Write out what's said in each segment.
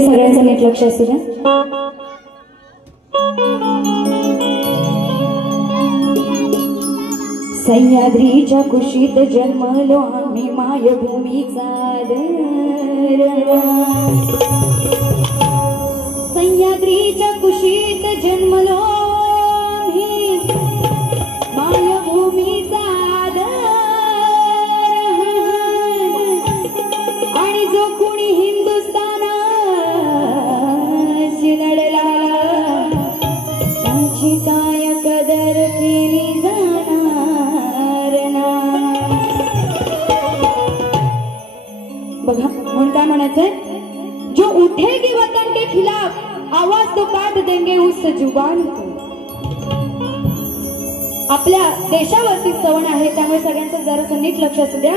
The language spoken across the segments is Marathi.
सगळ्यांचं नीट लक्ष असू द्या. सह्याद्रीच्या कुशीत जन्मलो आम्ही मायभूमीचा आदर. सह्याद्रीच्या कुशीत जन्मलो आम्ही मायभूमीचा आदर. आणि जो कुणी हिंदुस्थानाशी लढला त्यांची काय कदर केली जाणार ना. बघा म्हणून काय म्हणायचंय, जो उठेगी वतन के खिलाफ आवाज तो काट देंगे उस जुबान को. आपल्या देशावरती सण आहे त्यामुळे सगळ्यांचं जरासं नीट लक्ष असू द्या.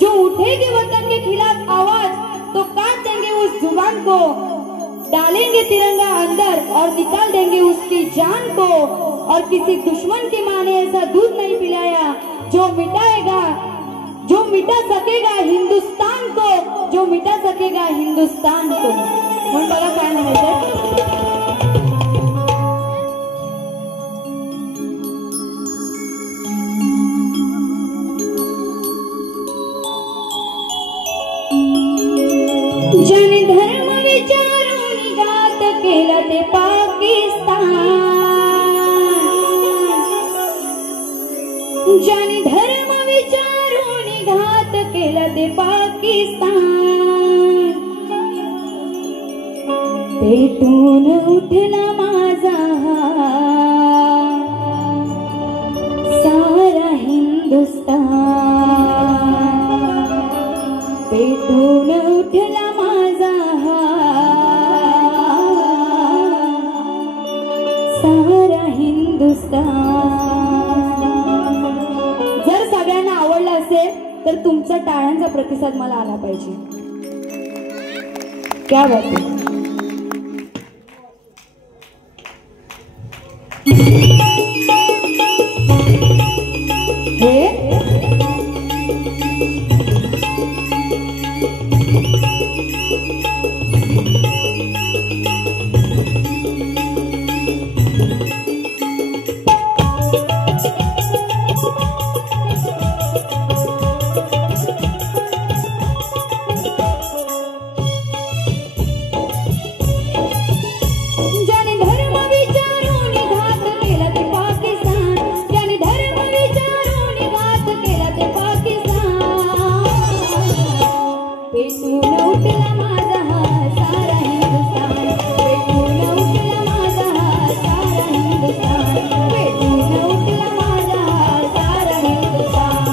जो उठेगी वतन के खिलाफ आवाज तो काट देंगे उस जुबान को. डालेंगे तिरंगा अंदर और निकाल देंगे उसकी जान को. और किसी दुश्मन की माँ ने ऐसा दूध नहीं पिलाया जो मिटा सकेगा हिंदुस्तान को. जो मिटा सकेगा हिंदुस्तान को. म्हणून बघा काय म्हणायचं, ज्याने धर्म विचारून घात केला ते पाकिस्तान. ज्याने धर्म विचारून घात केला ते पाकिस्तान. पेटून उठला माझा सारा हिंदुस्तान. पेटून उठला माझा सारा हिंदुस्तान. जर सगळ्यांना आवडलं असेल तर तुमचा टाळ्यांचा प्रतिसाद मला आला पाहिजे. क्या बात आहे. पेटून उठला माझा सारा हिंदुस्तान. पेटून उठला माझा सारा हिंदुस्तान. पेटून उठला माझा सारा हिंदुस्तान.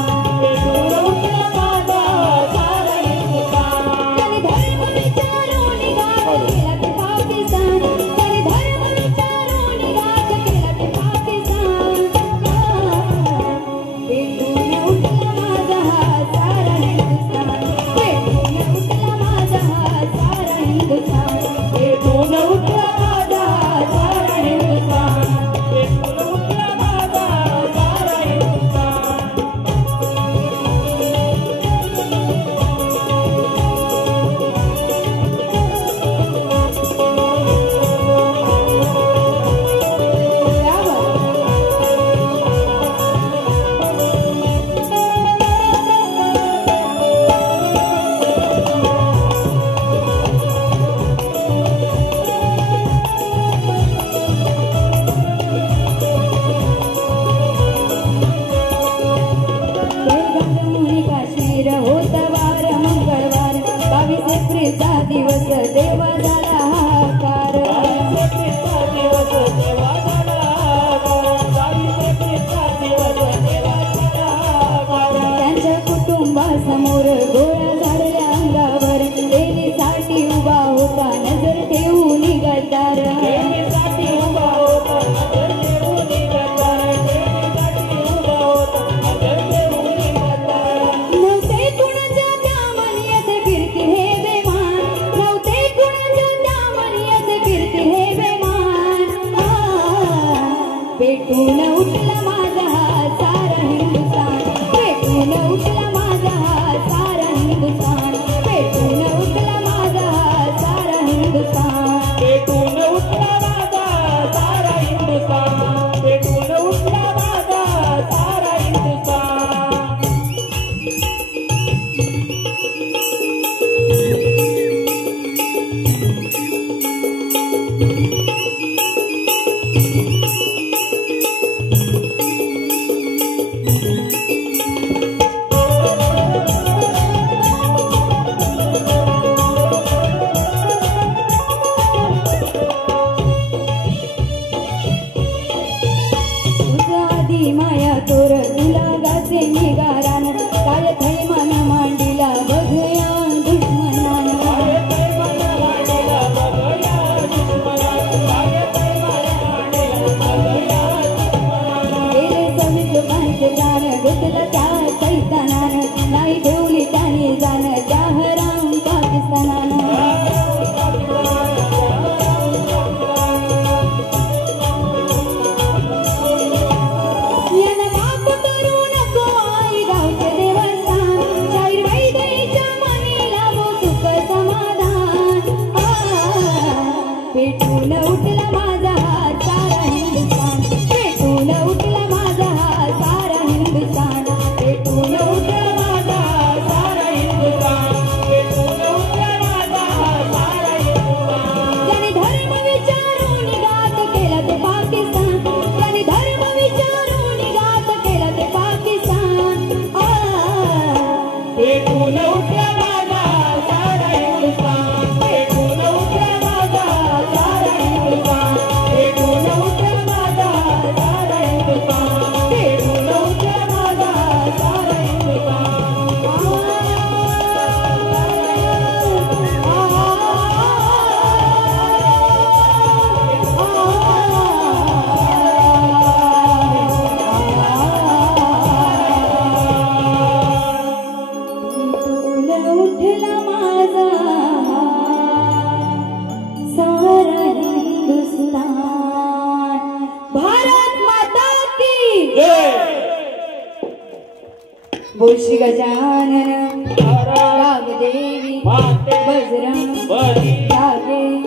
बोल श्री गजानन कागदेवी बजरंग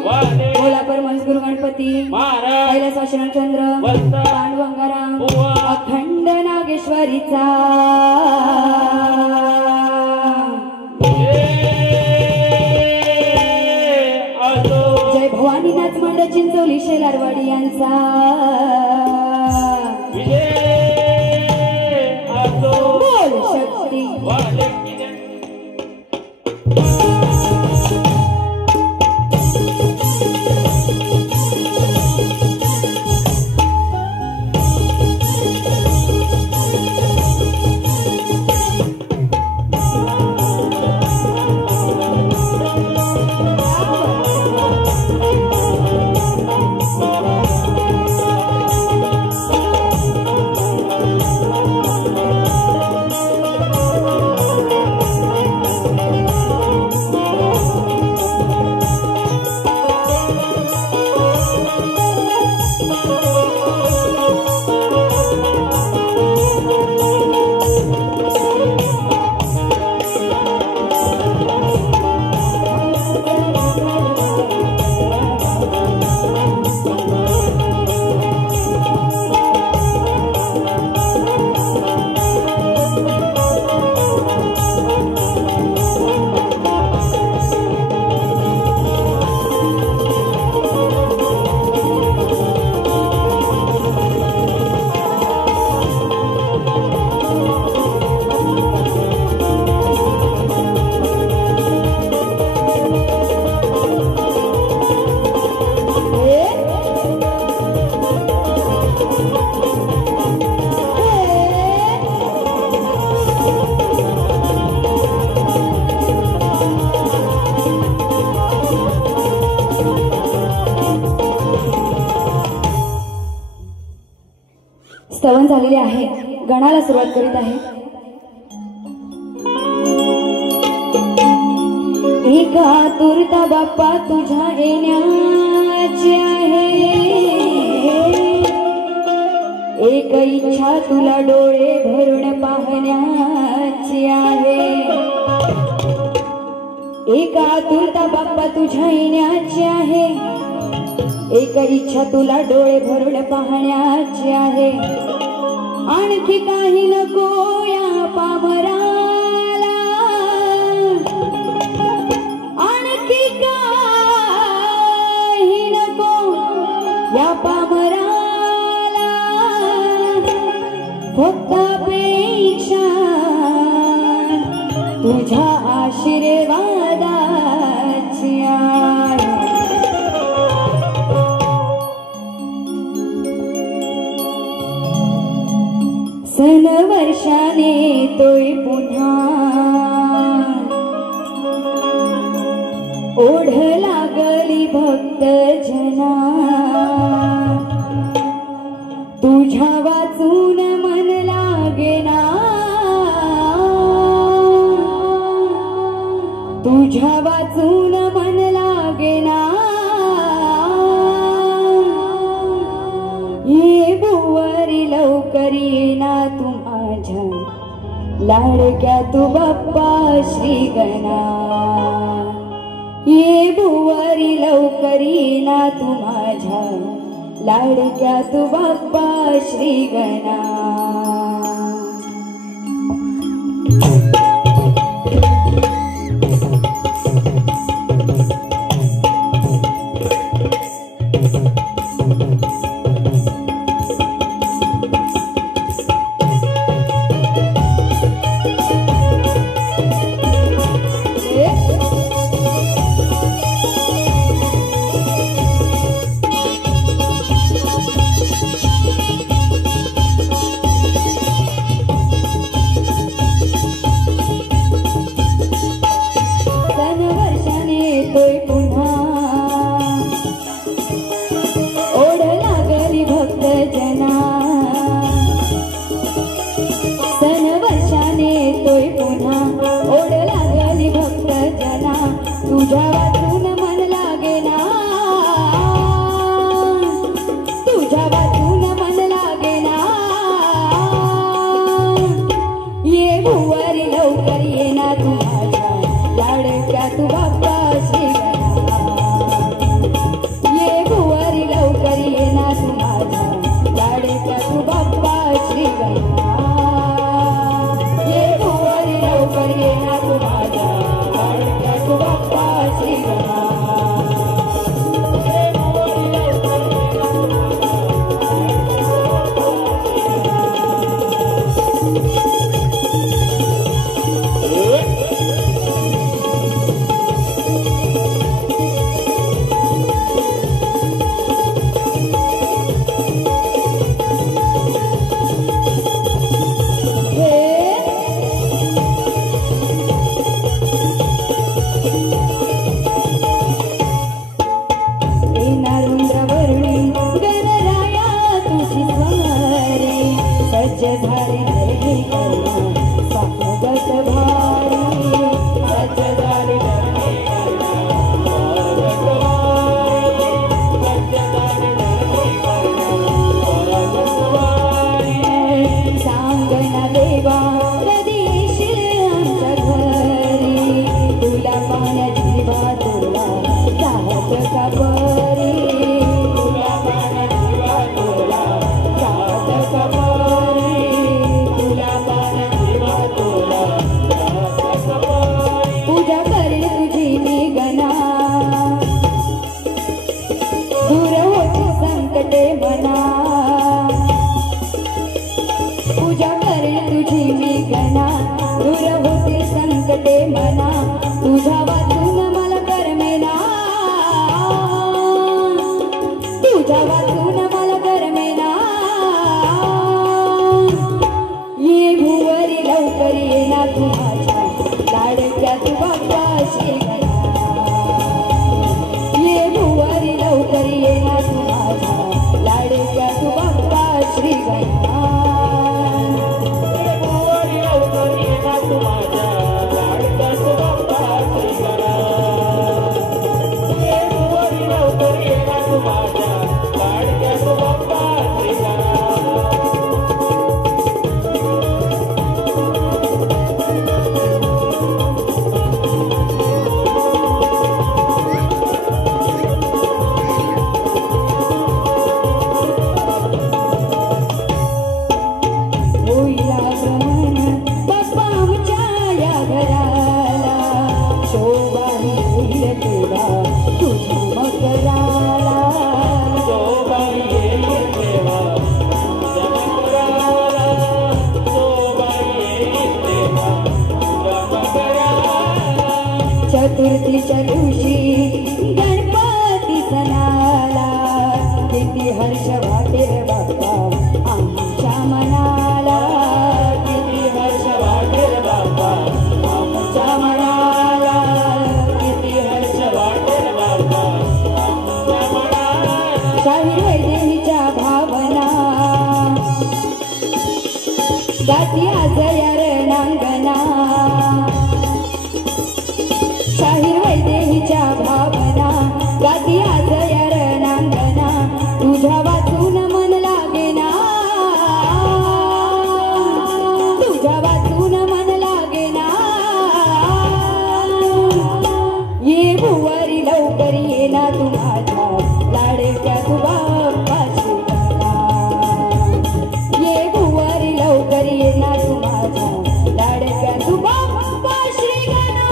बोला परमहंस गुरु गणपती कैलासवासी रामचंद्र पांडुरंगाराम अखंड नागेश्वरीचा जय भवानी नाच मंडळ चिंचोली शेलारवाडी यांचा बोल शक्ती स्तवन झालेले आहे. गणाला सुरुवात करीत आहे. एका आतुरता बाप्पा तुझ्या येण्याची आहे, एक इच्छा तुला डोळे भरून पाहण्याची आहे. एक आतुरता बाप्पा तुझ्या येण्याची आहे, एक इच्छा तुला डोळे भरून पाहण्याची आहे. आणखी काही नको या पामराला, आणखी काही नको या पामराला, फक्त अपेक्षा तुझ्या आशीर्वादाची आहे. सन वर्षाने येतोय पुन्हा, ओढ लागली भक्त जना, तुझ्या वाचून मन लागेना, तुझ्या वाचून मन लागेना. ये बुवारी लवकर येना तू माझ्या लाडक्या तू बाप्पा श्री गणा. ये बुवारी लवकर येना तू माझ्या लाडक्या तू बाप्पा श्री गणा. कबरी तुला पाना जीवा तोला रात कबरी तुला पाना जीवा तोला रात कबरी पूजा करेल तुझी मी गणा दूर होती संकटे मना पूजा करेल तुझी मी गणा दूर होती संकटे मना तुझ्या वाचून मला करमेना तुझ्या वाचून मला करमेना ये भुवरी लवकर येना तू माझ्या लाडक्या तू बाप्पा श्री गणा ये भुवरी लवकर येना तू माझ्या लाडक्या तू बाप्पा श्री गणा चतुर्थीच्या दिवशी गणपती सणाला किती हर्ष वाटेल बाप्पा आमच्या मनाला किती हर्ष वाटेल बाप्पा आमच्या मनाला किती हर्ष वाटेल बाप्पा आमच्या मनाला शाहीर वैदेहीच्या भावना गाती आज या रणांगणा शाहीर वैदेहीच्या भावना गाती आज या रणांगणा तुझ्या वाचून मन लागेना तुझ्या वाचून मन लागेना ये भुवारी लवकर येना तू माझ्या लाडक्या तू बाप्पा श्री गणा ये भुवारी लवकर येना तू माझ्या लाडक्या तू बाप्पा श्री गणा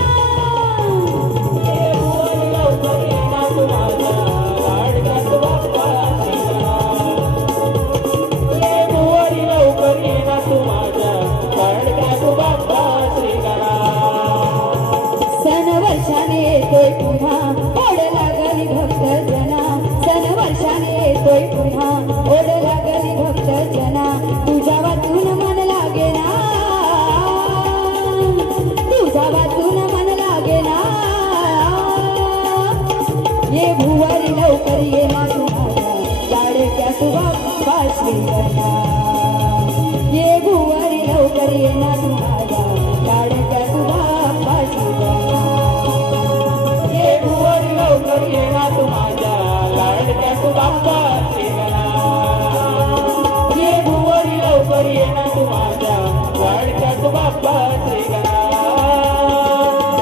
सन वर्षाने येतोय पुन्हा ओढ लागली भक्त जना सन वर्षाने येतोय पुन्हा ओढ लागली भक्त जना तुझ्या वाचून मन लागेना तुझ्या वाचून मन लागेना ये भुवारी लवकर येना तू माझ्या लाडक्या तू बाप्पा श्री गणा ये भुवारी लवकर येना तू माझ्या लाडक्या तू बाप्पा श्री गणा ये भुवारी लवकर येना तू माझ्या लाडक्या तू बाप्पा श्री गणा ये भुवारी लवकर येना तू माझ्या लाडक्या तू बाप्पा श्री गणा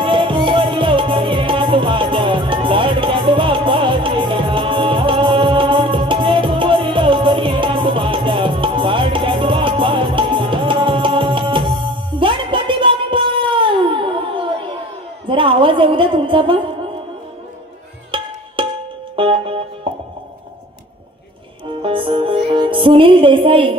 ये भुवारी लवकर येना तू माझ्या लाडक्या तू बाप्पा श्री गणा ये भुवारी लवकर येना तू माझ्या लाडक्या तू बाप्पा श्री गणा गणपती बाप्पा जरा आवाज येऊ द्या तुमचा पण सुनील देसाई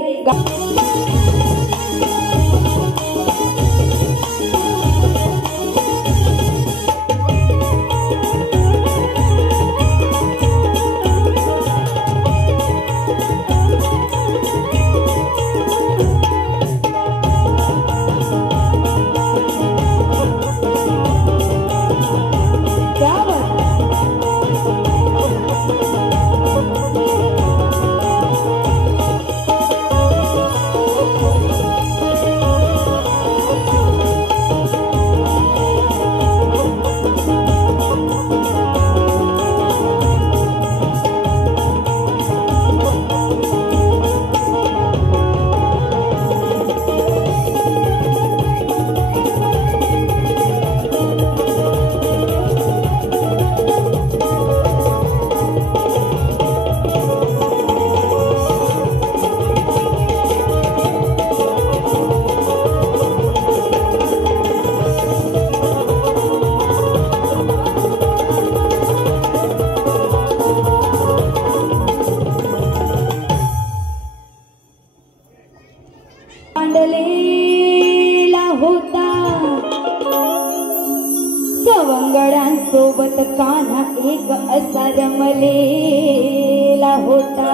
असा रमलेला होता.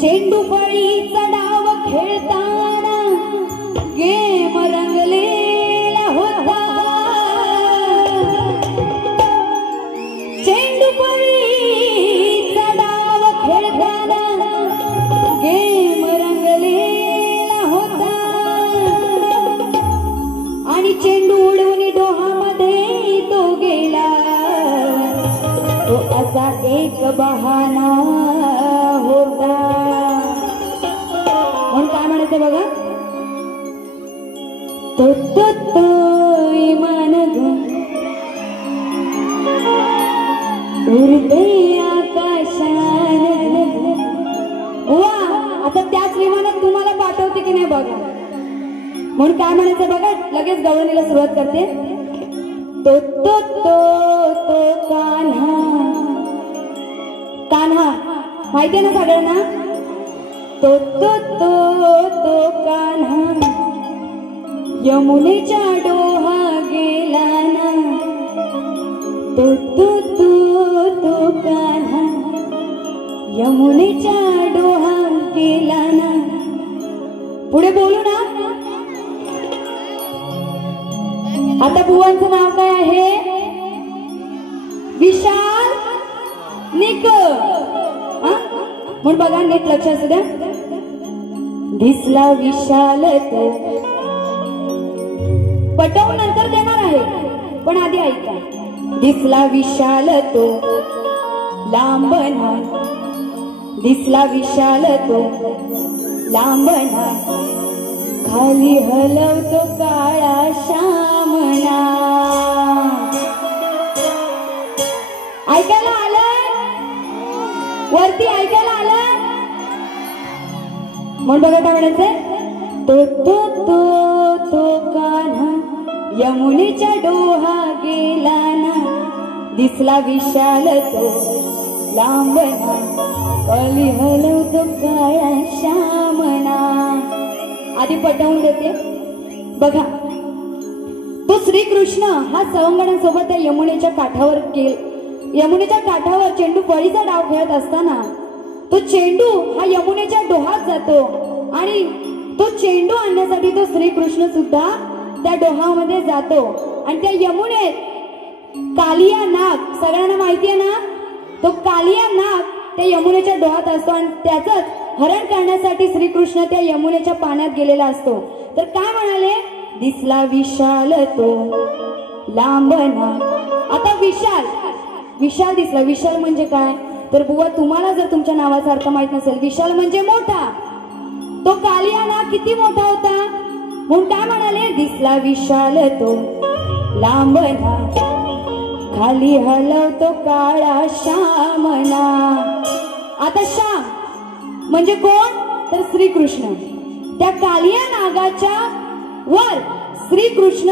चेंडू फळीचा डाव खेळताना गेम रंगलेला होता. चेंडू फळीचा डाव खेळताना गेम रंगलेला होता. आणि चेंडू उडवून डोहामध्ये तो गेला. तो असा एक बहाना होता. म्हणून काय म्हणायचं बघा. तो तो तो इमान उडते आकाशात. वा, आता त्याच विमानात तुम्हाला पाठवते की नाही बघा. म्हणून काय म्हणायचं बघा. लगेच गवळणीला सुरुवात करते. तो तो तो तो कान्हा. कान्हा माहितीये ना सगळ्यांना. तो तो तो तो कान्हा यमुनेच्या डोहा गेला ना. तो तो तो तो कान्हा यमुनेच्या डोहा गेला ना. पुढे बोलू ना. आता बुवांचं नाव काय आहे. विशाल निक. म्हणून बघा नीट लक्ष असू द्या. दिसला विशाल तो. पटवून नंतर देणार आहे पण आधी ऐका. दिसला विशाल तो लांबना. दिसला विशाल तो लांबना. खाली हलवतो काळा श्यामना. ऐकायला आलं. वरती ऐकायला आलं. म्हणून बघा काय म्हणायचंय. तो तो तो तो कान्हा यमुनेच्या डोहा गेला ना. दिसला विशाल तो लांबना. खाली हलवतो काळा श्यामना. आधी पटवून देते बघा. तो श्रीकृष्ण हा सवंगड्यांसोबत त्या यमुनेच्या काठावर चेंडू फळीचा डाव खेळत असताना तो चेंडू हा यमुनेच्या डोहात जातो. आणि तो चेंडू आणण्यासाठी तो श्रीकृष्ण सुद्धा त्या डोहामध्ये जातो. आणि त्या यमुनेत कालिया नाग, सगळ्यांना माहिती आहे ना. तो कालिया नाग त्या यमुनेच्या डोहात असतो आणि त्याच हरण करण्यासाठी श्रीकृष्ण त्या यमुनेच्या पाण्यात गेलेला असतो. तर काय म्हणाले. दिसला विशाल तो लांबना. आता विशाल विशाल दिसला. विशाल म्हणजे काय तर बुवा तुम्हाला जर तुमच्या नावाचा अर्थ माहित नसेल. विशाल म्हणजे मोठा. तो कालिया नाग किती मोठा होता. म्हणून काय म्हणाले. दिसला विशाल तो लांबना. खाली हलवतो काळा श्यामना. आता श्याम म्हणजे कोण तर श्रीकृष्ण. त्या कालिया नागाच्या वर श्रीकृष्ण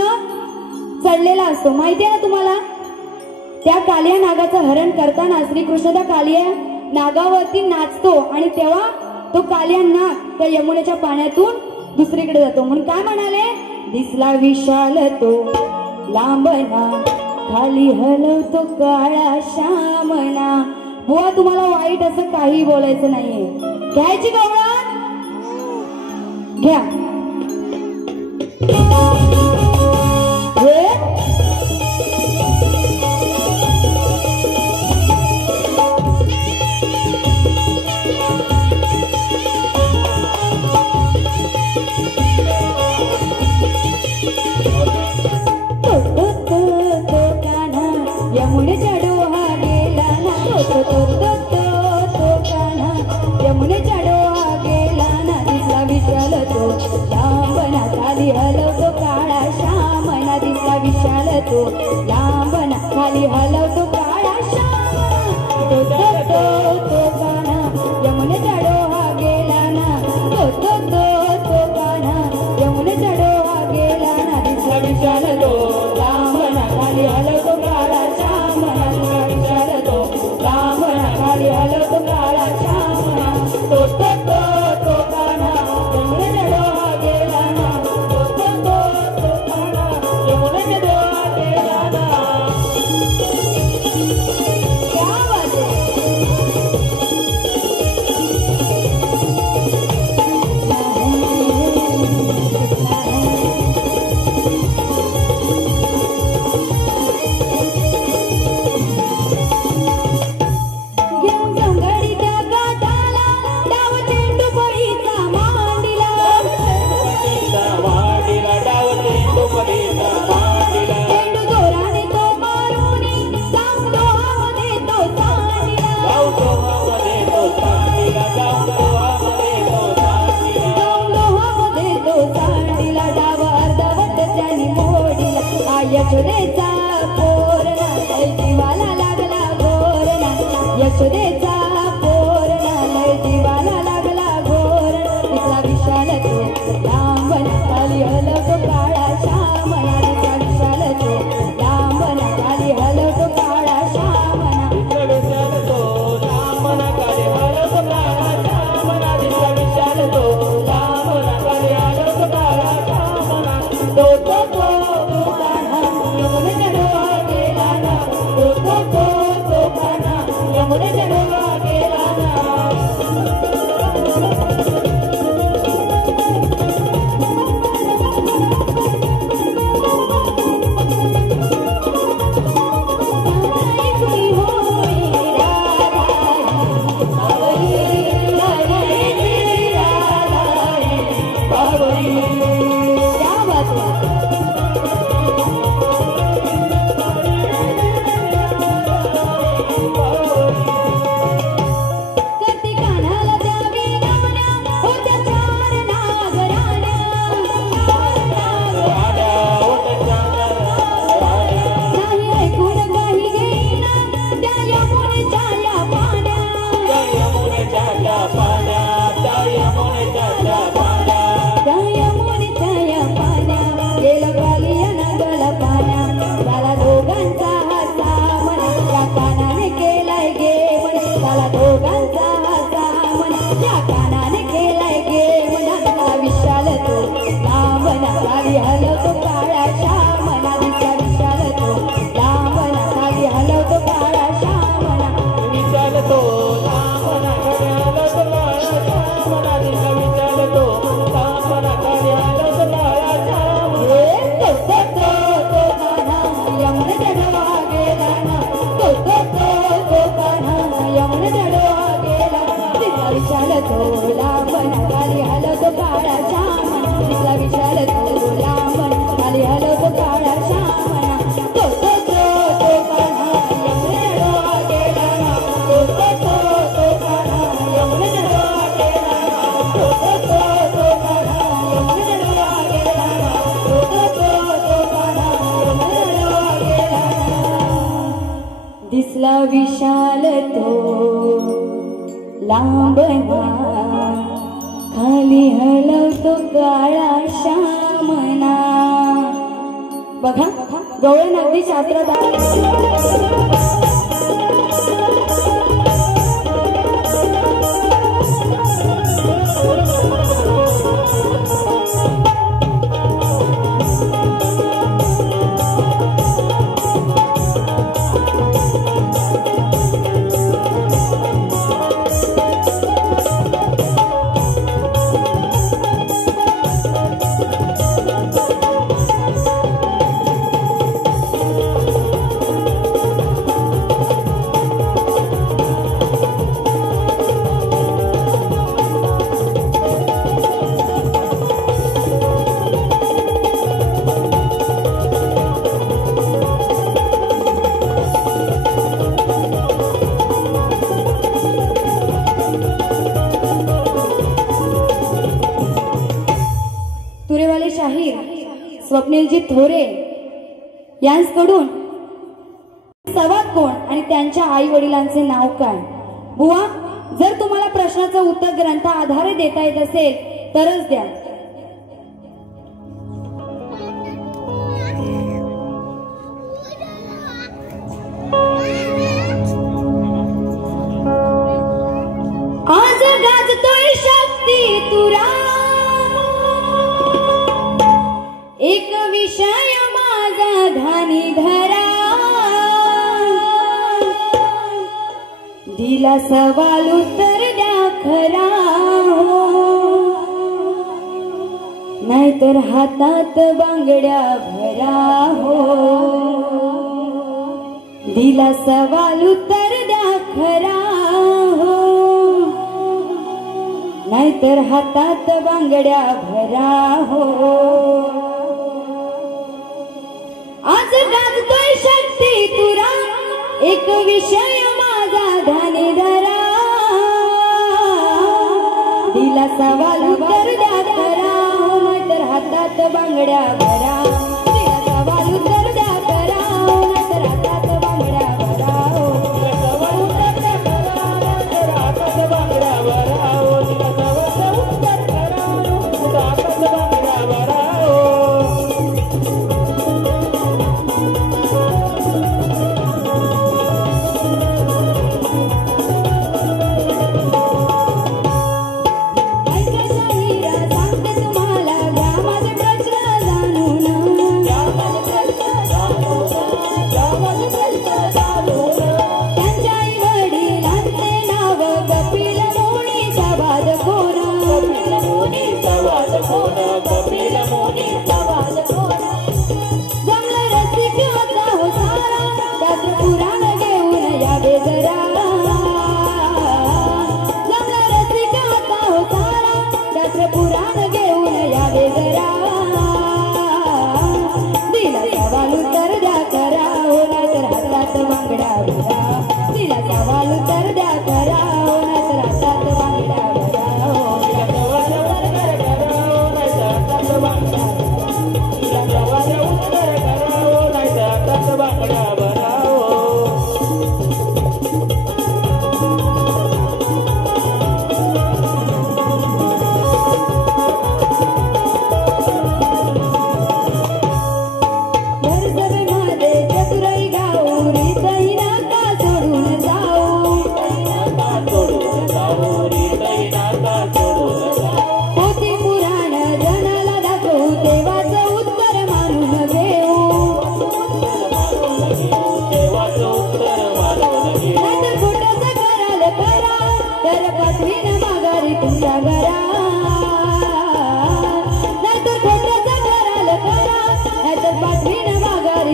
चढलेला असतो. माहिती आहे ना तुम्हाला. त्या कालिया नागाचं हरण करताना श्रीकृष्ण त्या कालिया नागावरती नाचतो आणि तेव्हा तो कालिया नाग त्या यमुनेच्या पाण्यातून दुसरीकडे जातो. म्हणून काय म्हणाले. दिसला विशाल तो लांबना. खाली हलवतो काळा श्यामना. बुवा तुम्हाला वाईट असं काही बोलायचं नाहीये. घ्यायची गवळण घ्या. यमुनेच्या डोहा गेला ना. तो तो तो तो कान्हा यमुनेच्या डोहा गेला ना. दिसला विशाल तो लांबना. खाली हलवतो काळा श्यामना. दिसला विशाल तो लांबना. खाली हलवतो काळा श्यामना. तो तो तो तो कान्हा यमुनेच्या डोहा गेला ना. तो तो तो तो कान्हा यमुनेच्या डोहा गेला ना. दिसला विशाल तो लांबना. खाली हलवतो काळा श्यामना. दिसला विशाल तो लांबना. खाली कान्हा यमुनेच्या डोहा गेला ना दिसला विशाल तो लांबना खाली हलवतो काळा श्यामना बघा गवळण अगदी शास्त्रात स्वप्नीलजी थोरे यांच्याकडून सवाद कोण आणि त्यांच्या आई वडिलांचे नाव काय बुवा जर तुम्हाला प्रश्नाचं उत्तर ग्रंथा आधारे देता येत असेल तरच द्या आज गाजतोय शक्ती तुरा एक विषय माझा धानी धरा दिला सवाल उत्तर द्या खरा नाहीतर हातात बांगड्या भरा हो दिला सवाल उत्तर द्या खरा हो नाहीतर हातात बांगड्या भरा हो आज गाजतोय शक्ती तुरा एक विषय माझा ध्यानी धरा दिला सवाल उत्तर द्या खरा नाहीतर हातात बांगड्या भरा दिला सवाल उत्तर द्या खरा नाहीतर हातात बांगड्या भरा सवाल उत्तर द्या खरा नाहीतर हातात बांगड्या भरा दिला सवाल उत्तर खरा नाहीतर हातात बांगड्या भरा सांगते तुम्हाला घ्या माझे प्रश्न जाणून यावे जरा जमला रसिका आता हो सारा शास्त्र पुराण घेऊन यावे जरा दिला सवाल उत्तर द्या करा हो नाहीतर हातात बांगडा भरा दिला सवाल उत्तर द्या करा हो नाहीतर हातात बांगडा भरा हो तिला सवाल उत्तर करा हो नाहीतर हातात बांगडा तिला सवाल उत्तर करा हो नाहीतर हातात बांगडा भरा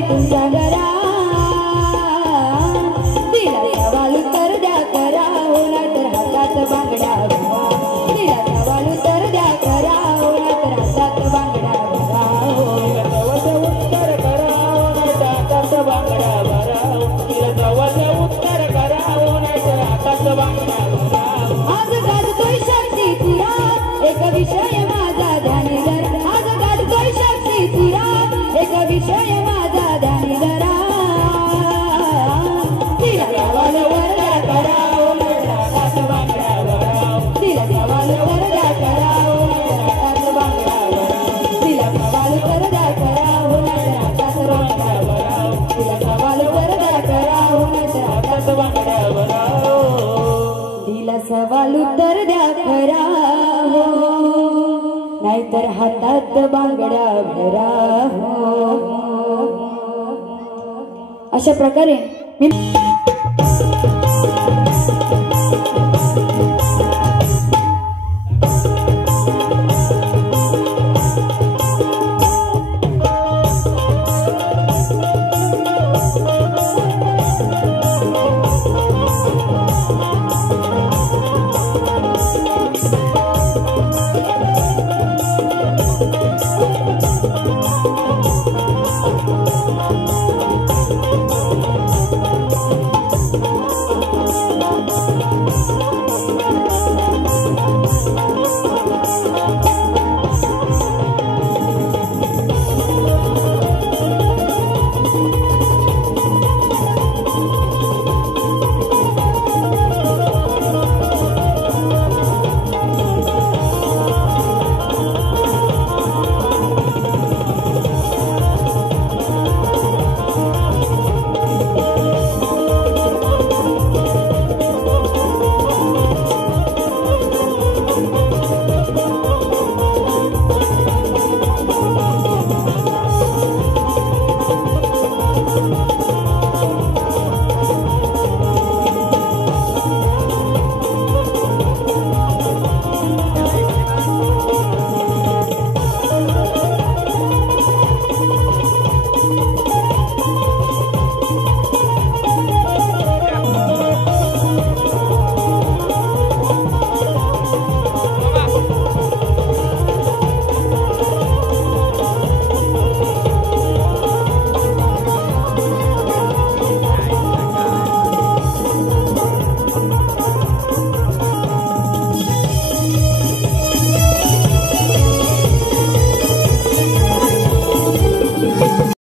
तुमच्या घरा दिला सवाल उत्तर द्या करा हो नाहीतर हातात बांगडा भरा दिला सवाल उत्तर द्या करा हो नाहीतर हातात बांगडा भरा हो तिला सवाल उत्तर करा हो नाहीतर हातात बांगडा भरा तिला सवाल उत्तर करा हो नाहीतर हातात बांगडा भरा आज गाजतोय शक्ती तुरा एक विषय माझा ध्यानी धरा आज गाजतोय शक्ती तुरा एक विषय माझा ध्यानी धरा दिला सवाल वरदा करा हो नाहीतर हातात बांगडा भरा दिला सवाल वरदा करा हो नाहीतर हातात बांगडा भरा दिला सवाल वरदा करा हो नाहीतर हातात बांगडा भरा दिला सवाल वरदा करा हो नाहीतर हातात बांगडा भरा दिला सवाल उत्तर द्या करा हो नाहीतर हातात बांगड्या भरा हो. अशा प्रकारे मी